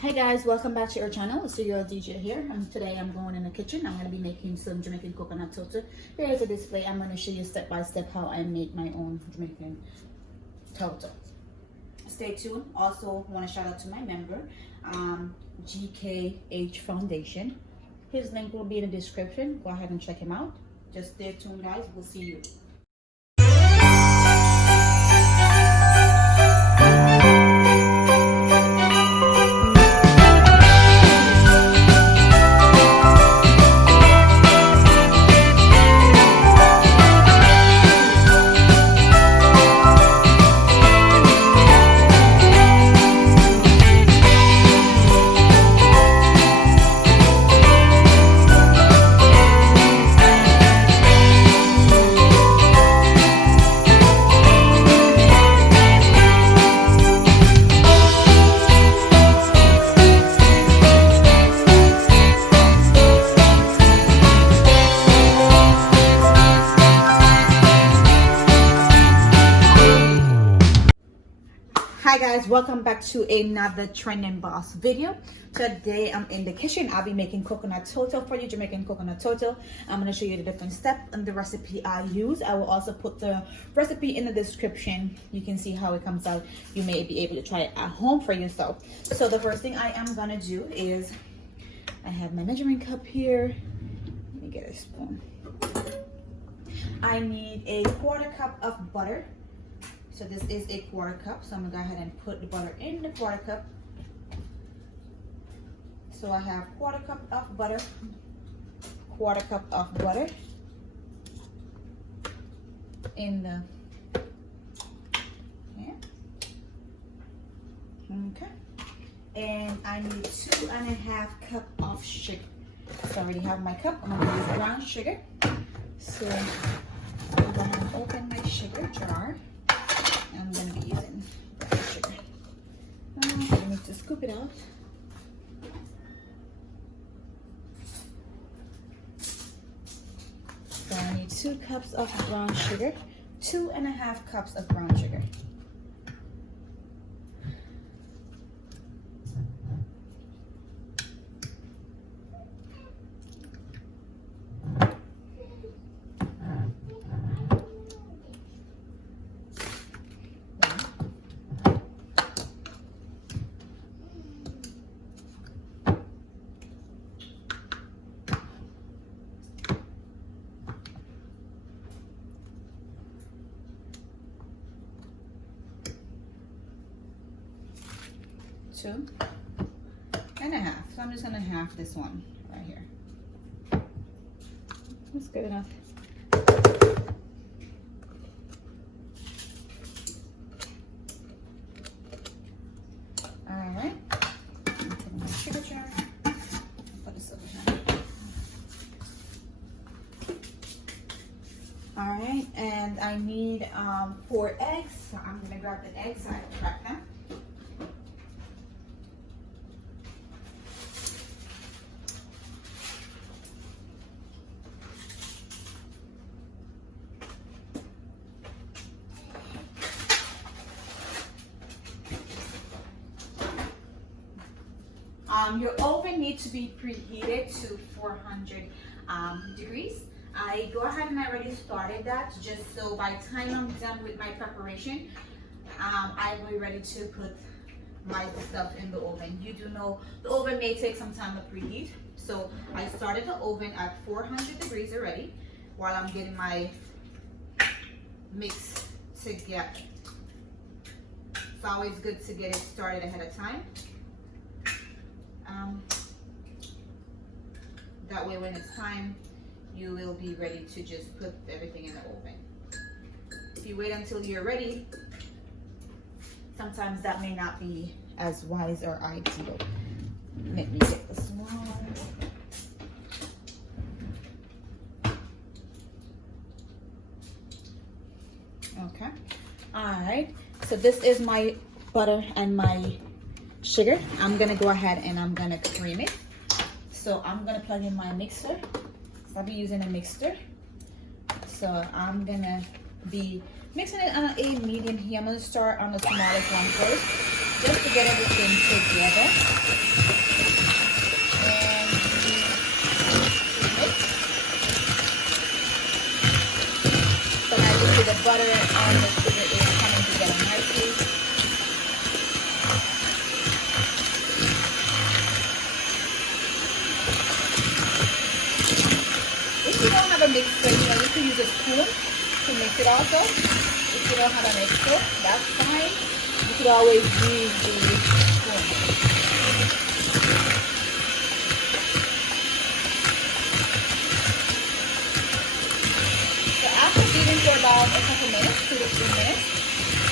Hey guys, welcome back to our channel. It's your girl DJ here, and today I'm going in the kitchen. I'm going to be making some Jamaican coconut Toto. Here is a display. I'm going to show you step by step how I make my own Jamaican Toto. Stay tuned. Also want to shout out to my member, GKH Foundation. His link will be in the description. Go ahead and check him out. Just stay tuned, guys. We'll see you. Hi guys, welcome back to another Trending Boss video. Today I'm in the kitchen. I'll be making coconut Toto for you, Jamaican coconut Toto. I'm going to show you the different steps and the recipe I use. I will also put the recipe in the description. You can see how it comes out. You may be able to try it at home for yourself. So the first thing I am going to do is, I have my measuring cup here. Let me get a spoon. I need a 1/4 cup of butter. So this is a 1/4 cup. So I'm gonna go ahead and put the butter in the 1/4 cup. So I have 1/4 cup of butter, 1/4 cup of butter in the, okay. And I need 2.5 cup of sugar. So I already have my cup. I'm gonna use brown sugar. So I'm gonna open my sugar jar. I'm going to be using brown sugar. I need to scoop it out. So I need 2 cups of brown sugar, 2.5 cups of brown sugar. Two and a half. So I'm just gonna half this one right here. That's good enough. All right. Put my sugar jar. Put this over here. All right, and I need 4 eggs. So I'm gonna grab the eggs. I will crack them. Your oven needs to be preheated to 400 degrees. I go ahead and I already started that, just so by the time I'm done with my preparation, I will be ready to put my stuff in the oven. You do know the oven may take some time to preheat, so I started the oven at 400 degrees already while I'm getting my mix together. It's always good to get it started ahead of time. That way when it's time, you will be ready to just put everything in the oven. If you wait until you're ready, sometimes that may not be as wise or ideal. Let me get this one. Okay. All right. So this is my butter and my sugar. I'm gonna go ahead and I'm gonna cream it. So I'm gonna plug in my mixer. So I'll be using a mixer. So I'm gonna be mixing it on a medium here. I'm gonna start on the smallest one first, just to get everything together. mixer, you know, you can use a spoon to mix it also. If you don't have a mixer, that's fine. You could always use the spoon. So after beating for about a couple minutes, 2 to 3 minutes,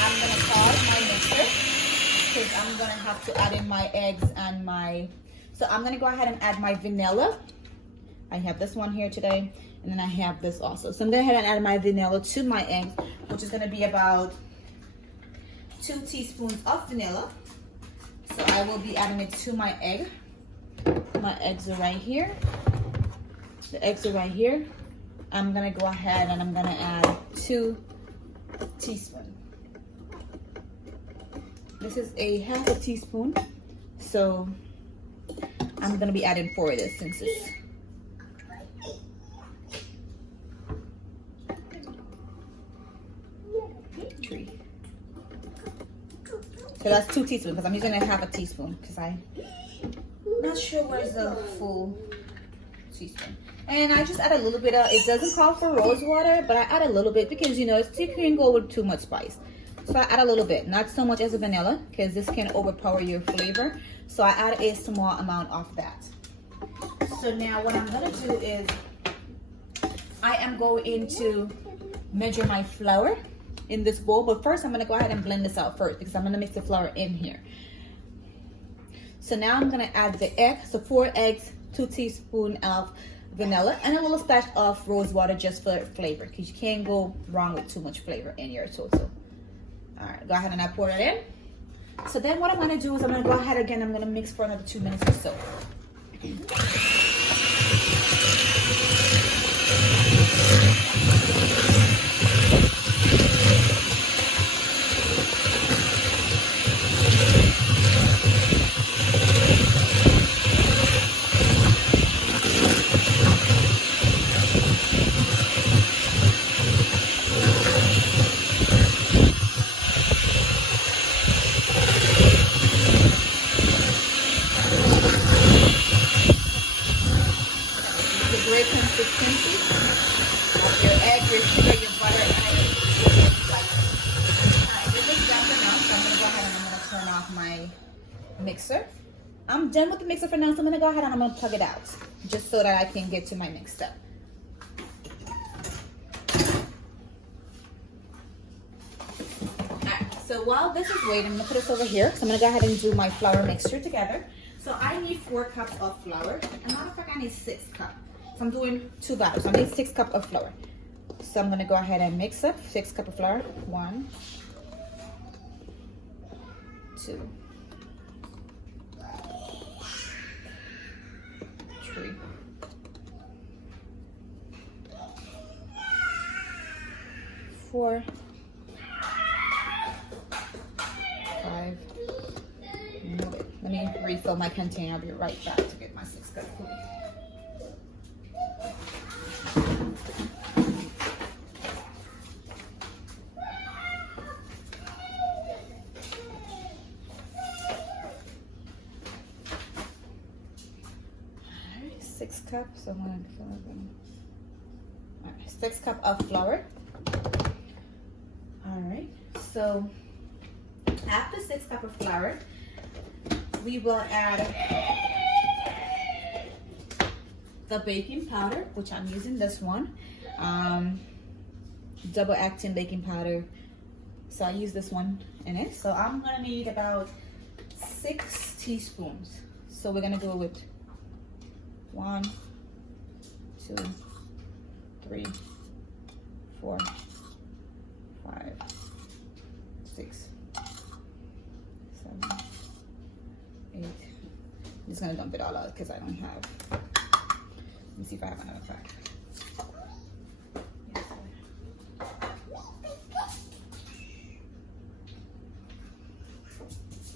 I'm gonna pause my mixer because I'm gonna have to add in my eggs and my. So I'm gonna go ahead and add my vanilla. I have this one here today, and then I have this also. So I'm gonna go ahead and add my vanilla to my eggs, which is gonna be about 2 teaspoons of vanilla. So I will be adding it to my egg. My eggs are right here. The eggs are right here. I'm gonna go ahead and I'm gonna add 2 teaspoons. This is a half a teaspoon. So I'm gonna be adding 4 of this since it's 3. So that's 2 teaspoons because I'm using a half a teaspoon because I'm not sure where's the full teaspoon. And I just add a little bit of, it doesn't call for rose water, but I add a little bit because, you know, you can go with too much spice. So I add a little bit, not so much as a vanilla because this can overpower your flavor. So I add a small amount of that. So now what I'm gonna do is I am going to measure my flour in this bowl, but first I'm gonna go ahead and blend this out first because I'm gonna mix the flour in here. So now I'm gonna add the egg, so 4 eggs, 2 teaspoons of vanilla, and a little splash of rose water just for flavor because you can't go wrong with too much flavor in your Toto. All right, go ahead and I pour it in. So then what I'm gonna do is I'm gonna go ahead again, I'm gonna mix for another 2 minutes or so. 50 of your egg, your sugar, your butter, and everything. Alright, this is done enough, so I'm going to go ahead and I'm going to turn off my mixer. I'm done with the mixer for now, so I'm going to go ahead and I'm going to plug it out, just so that I can get to my next step. Alright, so while this is waiting, I'm going to put this over here. So I'm going to go ahead and do my flour mixture together. So I need 4 cups of flour. As a matter of fact, I need 6 cups. So I'm doing 2 batters. So I need 6 cups of flour. So I'm gonna go ahead and mix up 6 cups of flour. 1, 2, 3, 4, 5. Move it. Let me refill my container. I'll be right back to get my 6 cups. Alright, 6 cups. So I'm gonna fill it. Alright, 6 cups of flour. Alright, so after 6 cups of flour, we will add the baking powder, which I'm using this one, double acting baking powder. So I use this one in it. So I'm gonna need about 6 teaspoons. So we're gonna go with 1, 2, 3, 4, 5, 6, 7, 8. I'm just gonna dump it all out because I don't have. Let me see if I have another pack. Yes,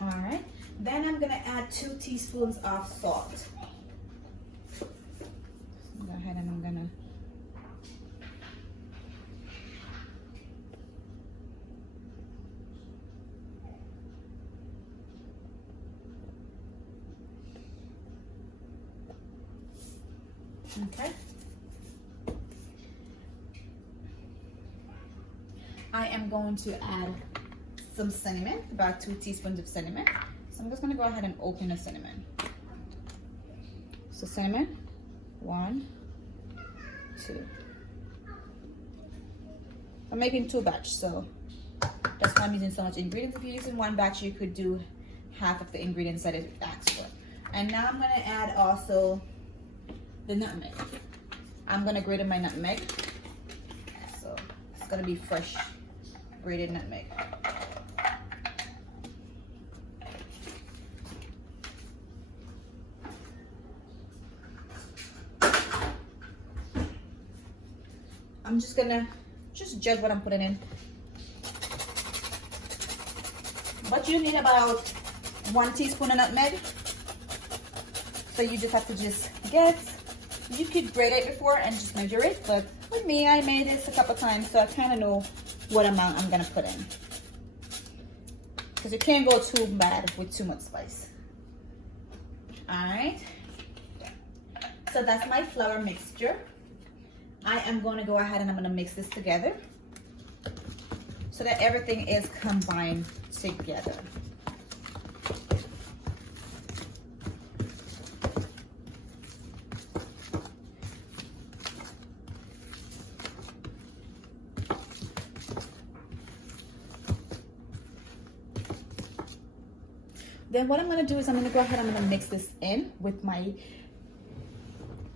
all right. Then I'm gonna add 2 teaspoons of salt. Okay. I am going to add some cinnamon, about 2 teaspoons of cinnamon. So I'm just going to go ahead and open the cinnamon. So cinnamon, 1, 2. I'm making 2 batches, so that's why I'm using so much ingredients. If you're using 1 batch, you could do half of the ingredients that it asks for. And now I'm going to add also the nutmeg. I'm going to grate my nutmeg. So it's going to be fresh grated nutmeg. I'm just gonna judge what I'm putting in. But you need about 1 teaspoon of nutmeg. So you just have to guess. You could grate it before and just measure it, but with me, I made this a couple times, so I kind of know what amount I'm gonna put in. Because you can't go too bad with too much spice. All right. So that's my flour mixture. I am going to go ahead and I'm going to mix this together so that everything is combined together. Then what I'm going to do is I'm going to go ahead and I'm going to mix this in with my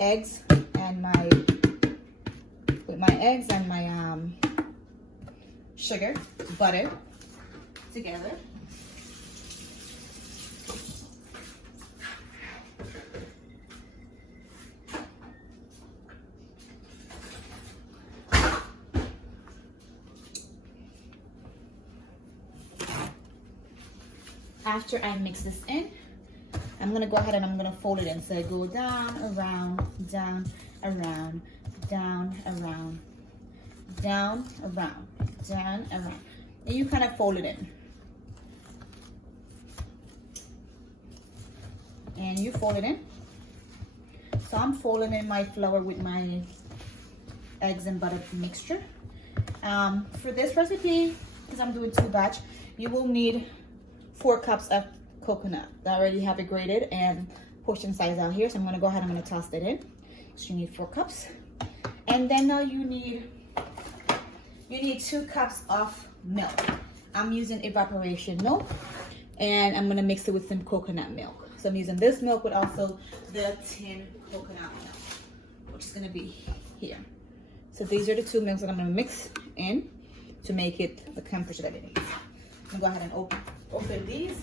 eggs and my sugar, butter together. After I mix this in, I'm gonna go ahead and I'm gonna fold it in. So I go down, around, down, around, down, around, down, around, down, around. And you kind of fold it in. And you fold it in. So I'm folding in my flour with my eggs and butter mixture. For this recipe, because I'm doing 2 batch, you will need 4 cups of coconut. I already have it grated and portion size out here. So I'm gonna go ahead and I'm gonna toss that in. So you need 4 cups. And then now you need 2 cups of milk. I'm using evaporation milk and I'm gonna mix it with some coconut milk. So I'm using this milk with also the tin coconut milk, which is gonna be here. So these are the 2 milks that I'm gonna mix in to make it the temperature that it needs. I'm gonna go ahead and open these.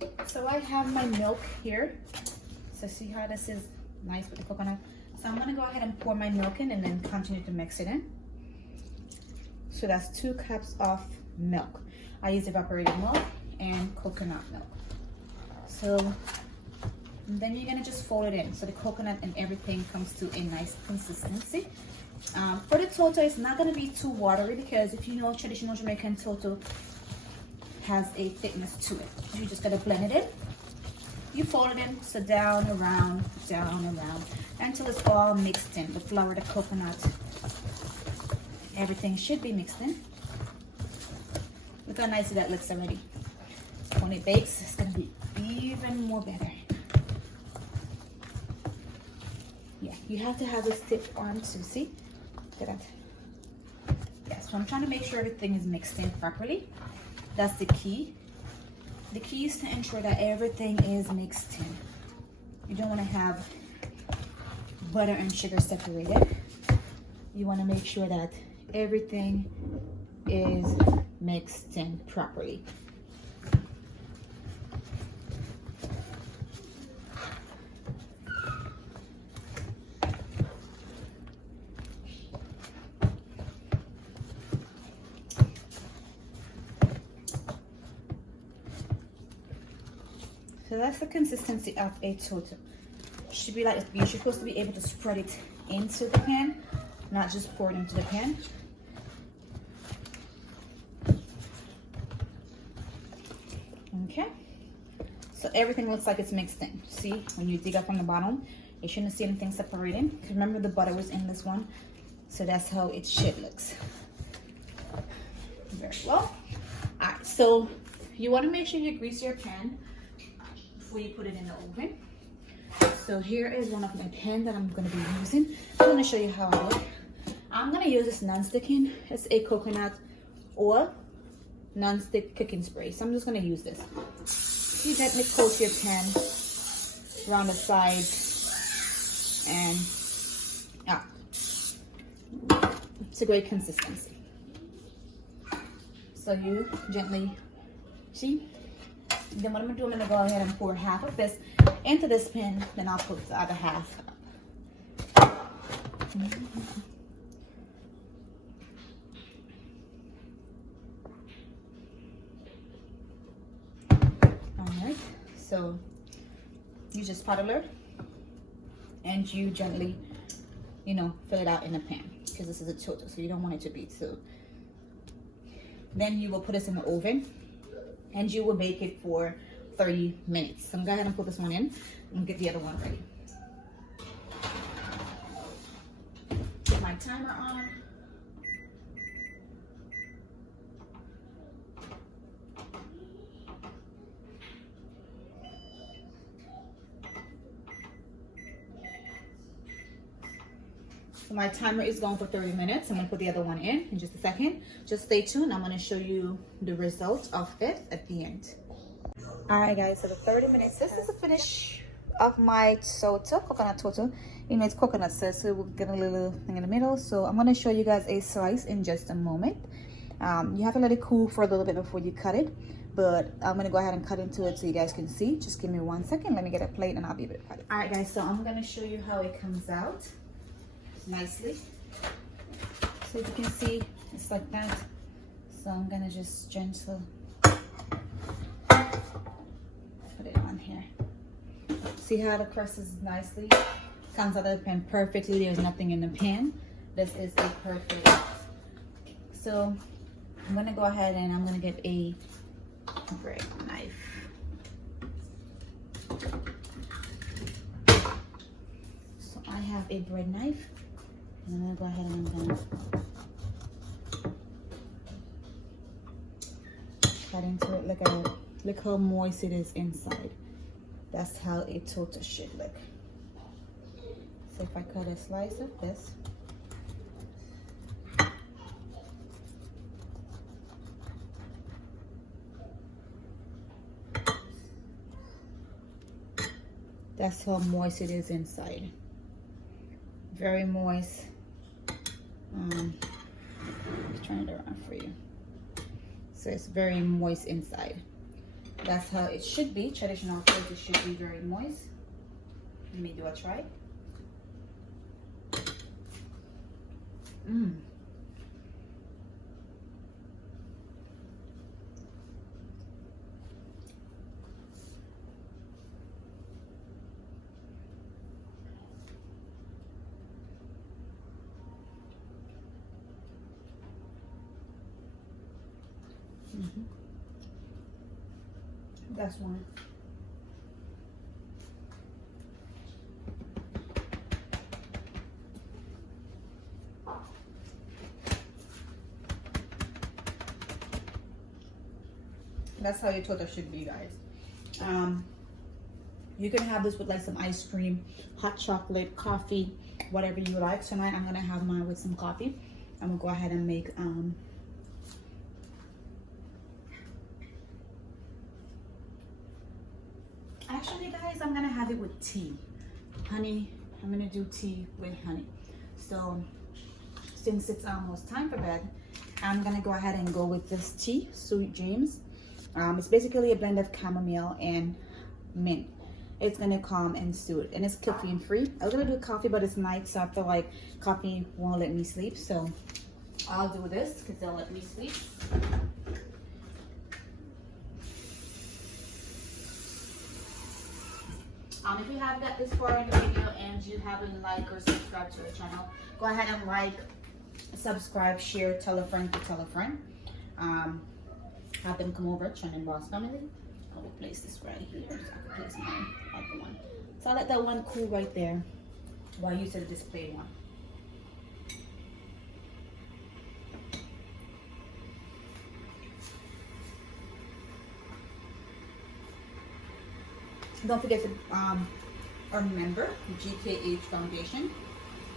Okay, so I have my milk here. So see how this is nice with the coconut. So I'm gonna go ahead and pour my milk in and then continue to mix it in. So that's 2 cups of milk. I use evaporated milk and coconut milk. So then you're gonna just fold it in so the coconut and everything comes to a nice consistency. For the Toto, it's not gonna be too watery because if you know traditional Jamaican Toto has a thickness to it. You just gotta blend it in. You fold it in, so down, around, until it's all mixed in. The flour, the coconut, everything should be mixed in. Look how nice that looks already. When it bakes, it's gonna be even more better. Yeah, you have to have this tip on to see. Look at that. Yeah, so I'm trying to make sure everything is mixed in properly. That's the key. The key is to ensure that everything is mixed in. You don't want to have butter and sugar separated. You want to make sure that everything is mixed in properly. So that's the consistency of a Toto. Should be like, you're supposed to be able to spread it into the pan, not just pour it into the pan. Okay, so everything looks like it's mixed in. See, when you dig up from the bottom, you shouldn't see anything separating. Remember, the butter was in this one, so that's how it should looks. Very well. All right, so you want to make sure you grease your pan before you put it in the oven. So here is one of my pans that I'm going to be using. I'm going to show you how I do it. I'm going to use this non-sticking. It's a coconut oil non-stick cooking spray. So I'm just going to use this. You gently coat your pan around the sides and it's a great consistency. So you gently, see? Then what I'm going to do, I'm going to go ahead and pour half of this into this pan, then I'll put the other half. Alright, so use your spatula and you gently, fill it out in the pan, because this is a Toto, so you don't want it to be too. Then you will put this in the oven and you will bake it for 30 minutes. So I'm gonna go ahead and put this one in and get the other one ready. Put my timer on. So my timer is going for 30 minutes. I'm gonna put the other one in just a second. Just stay tuned. I'm gonna show you the result of it at the end. All right, guys, so the 30 minutes, this is the finish of my Toto, coconut Toto. It's coconut, so we'll get a little thing in the middle. So I'm going to show you guys a slice in just a moment. You have to let it cool for a little bit before you cut it, but I'm going to go ahead and cut into it so you guys can see. Just give me 1 second. Let me get a plate and I'll be able to cut it. All right, guys, so I'm going to show you how it comes out nicely. So you can see, it's like that. So I'm going to just gently put it on here. See how the crust is nicely comes out of the pan perfectly. There's nothing in the pan. This is a perfect. So I'm gonna go ahead and I'm gonna get a bread knife. So I have a bread knife, and I'm gonna go ahead and I'm gonna cut into it. Look at it. Look how moist it is inside. That's how a Toto should look. So if I cut a slice of this, that's how moist it is inside. Very moist. Turn it around for you. So it's very moist inside. That's how it should be. Traditional Toto should be very moist. Let me do a try. That's one. That's how your Toto should be, guys. You can have this with like some ice cream, hot chocolate, coffee, whatever you like. Tonight I'm gonna have mine with some coffee. I'm gonna go ahead and make actually, guys, I'm gonna have it with tea. Honey, I'm gonna do tea with honey. So since it's almost time for bed, I'm gonna go ahead and go with this tea, Sweet Dreams. It's basically a blend of chamomile and mint. It's gonna calm and soothe, and it's caffeine free. I was gonna do coffee, but it's night, so I feel like coffee won't let me sleep, so I'll do this because they'll let me sleep. If you have got this far in the video and you haven't liked or subscribed to the channel, go ahead and like, subscribe, share, tell a friend to tell a friend. Have them come over, Trending Boss Family. I will place this right here so I can place my other one. So I'll let that one cool right there while I use the display one. Don't forget to our member, GKH Foundation.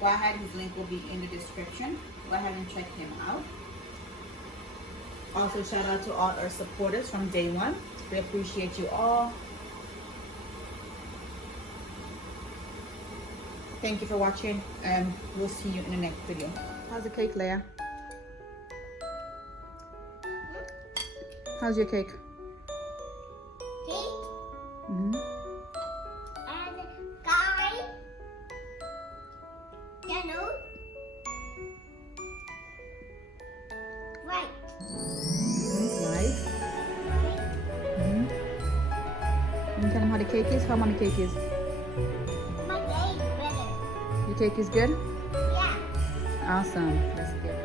Go ahead, his link will be in the description. Go ahead and check him out. Also, shout out to all our supporters from day one. We appreciate you all. Thank you for watching, and we'll see you in the next video. How's the cake, Leia? How's your cake? Mm-hmm. And guy, yellow, white. Nice. Mm-hmm. Can you tell them how the cake is? How mommy cake is? My cake better. Your cake is good? Yeah. Awesome. That's good.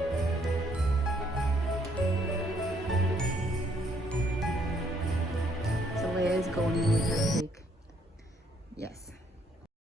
So Leia is going in with her